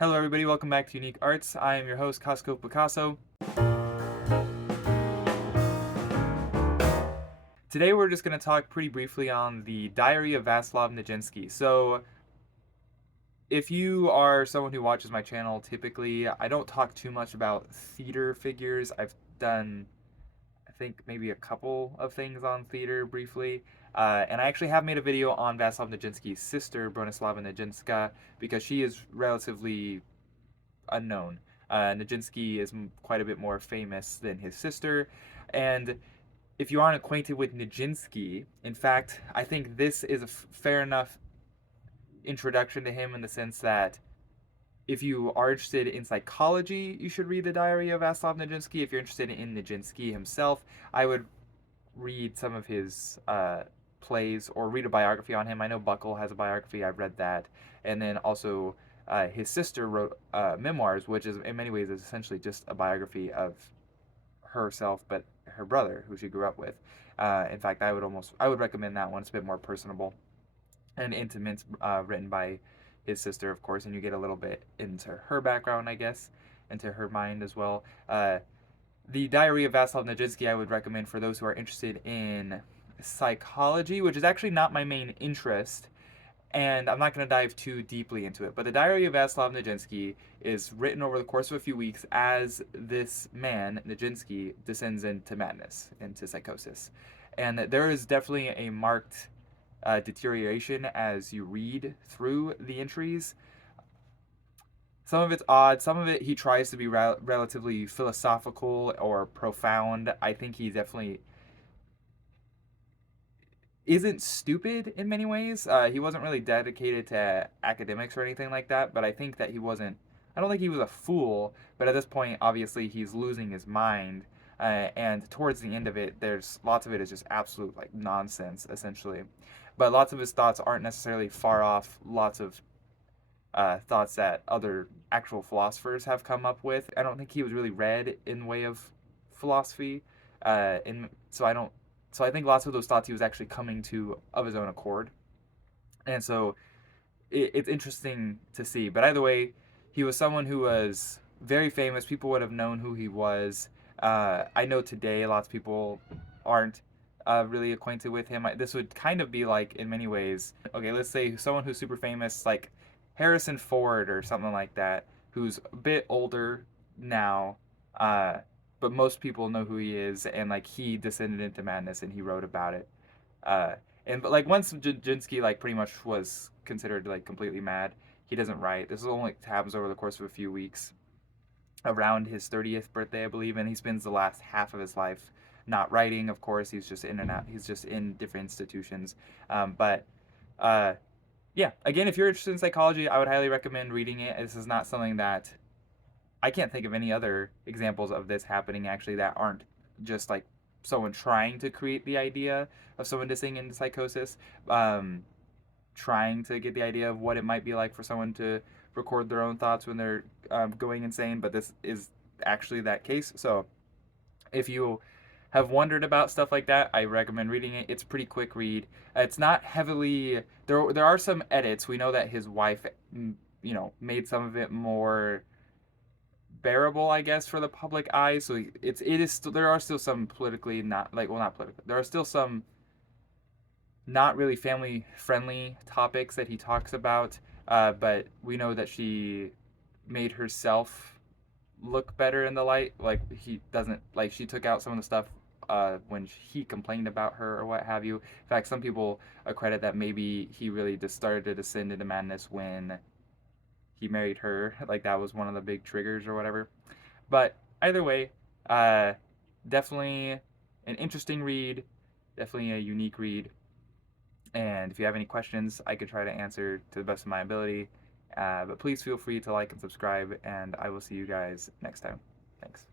Hello everybody, welcome back to Unique Arts. I am your host, Cosco Picasso. Today we're just going to talk pretty briefly on the Diary of Vaslav Nijinsky. So, if you are someone who watches my channel, typically I don't talk too much about theater figures. I've done, I think, maybe a couple of things on theater briefly. And I actually have made a video on Vaslav Nijinsky's sister, Bronislava Nijinska, because she is relatively unknown. Nijinsky is quite a bit more famous than his sister, and if you aren't acquainted with Nijinsky, in fact, I think this is a fair enough introduction to him in the sense that if you are interested in psychology, you should read the Diary of Vaslav Nijinsky. If you're interested in Nijinsky himself, I would read some of his plays or read a biography on him. I know Buckle has a biography. I've read that. And then also his sister wrote memoirs, which is in many ways is essentially just a biography of herself, but her brother, who she grew up with. In fact, I would recommend that one. It's a bit more personable and intimate, written by his sister, of course, and you get a little bit into her background, I guess, into her mind as well. The Diary of Vaslav Nijinsky I would recommend for those who are interested in psychology, which is actually not my main interest, and I'm not going to dive too deeply into it. But the Diary of Vaslav Nijinsky is written over the course of a few weeks as this man, Nijinsky, descends into madness, into psychosis. And there is definitely a marked deterioration as you read through the entries. Some of it's odd. Some of it he tries to be relatively philosophical or profound. I think he definitely isn't stupid in many ways. He wasn't really dedicated to academics or anything like that, but I think that he wasn't. I don't think he was a fool, but at this point, obviously, he's losing his mind. And towards the end of it, there's lots of it is just absolute like nonsense, essentially. But lots of his thoughts aren't necessarily far off. Lots of thoughts that other actual philosophers have come up with. I don't think he was really read in way of philosophy, so I don't. So I think lots of those thoughts he was actually coming to of his own accord, and so it's interesting to see. But either way, he was someone who was very famous. People would have known who he was. I know today lots of people aren't really acquainted with him. This would kind of be like, in many ways, okay, let's say someone who's super famous, like Harrison Ford or something like that, who's a bit older now, but most people know who he is, and like he descended into madness and he wrote about it. But like once Nijinsky like pretty much was considered like completely mad, he doesn't write. This only happens over the course of a few weeks, around his 30th birthday, I believe, and he spends the last half of his life not writing. Of course, he's just in and out. He's just in different institutions, but. Yeah, again, if you're interested in psychology, I would highly recommend reading it. This is not something that I can't think of any other examples of this happening actually that aren't just like someone trying to create the idea of someone descending into psychosis, trying to get the idea of what it might be like for someone to record their own thoughts when they're going insane. But this is actually that case. So if you have wondered about stuff like that, I recommend reading it. It's a pretty quick read. It's not heavily there are some edits. We know that his wife made some of it more bearable, I guess, for the public eye. So there are still some politically not like, well, not politically. There are still some not really family friendly topics that he talks about, but we know that she made herself look better in the light. Like he doesn't like she took out some of the stuff when he complained about her or what have you. In fact, some people accredit that maybe he really just started to descend into madness when he married her. Like that was one of the big triggers or whatever. But either way, definitely an interesting read, definitely a unique read. And if you have any questions, I could try to answer to the best of my ability. But please feel free to like and subscribe, and I will see you guys next time. Thanks.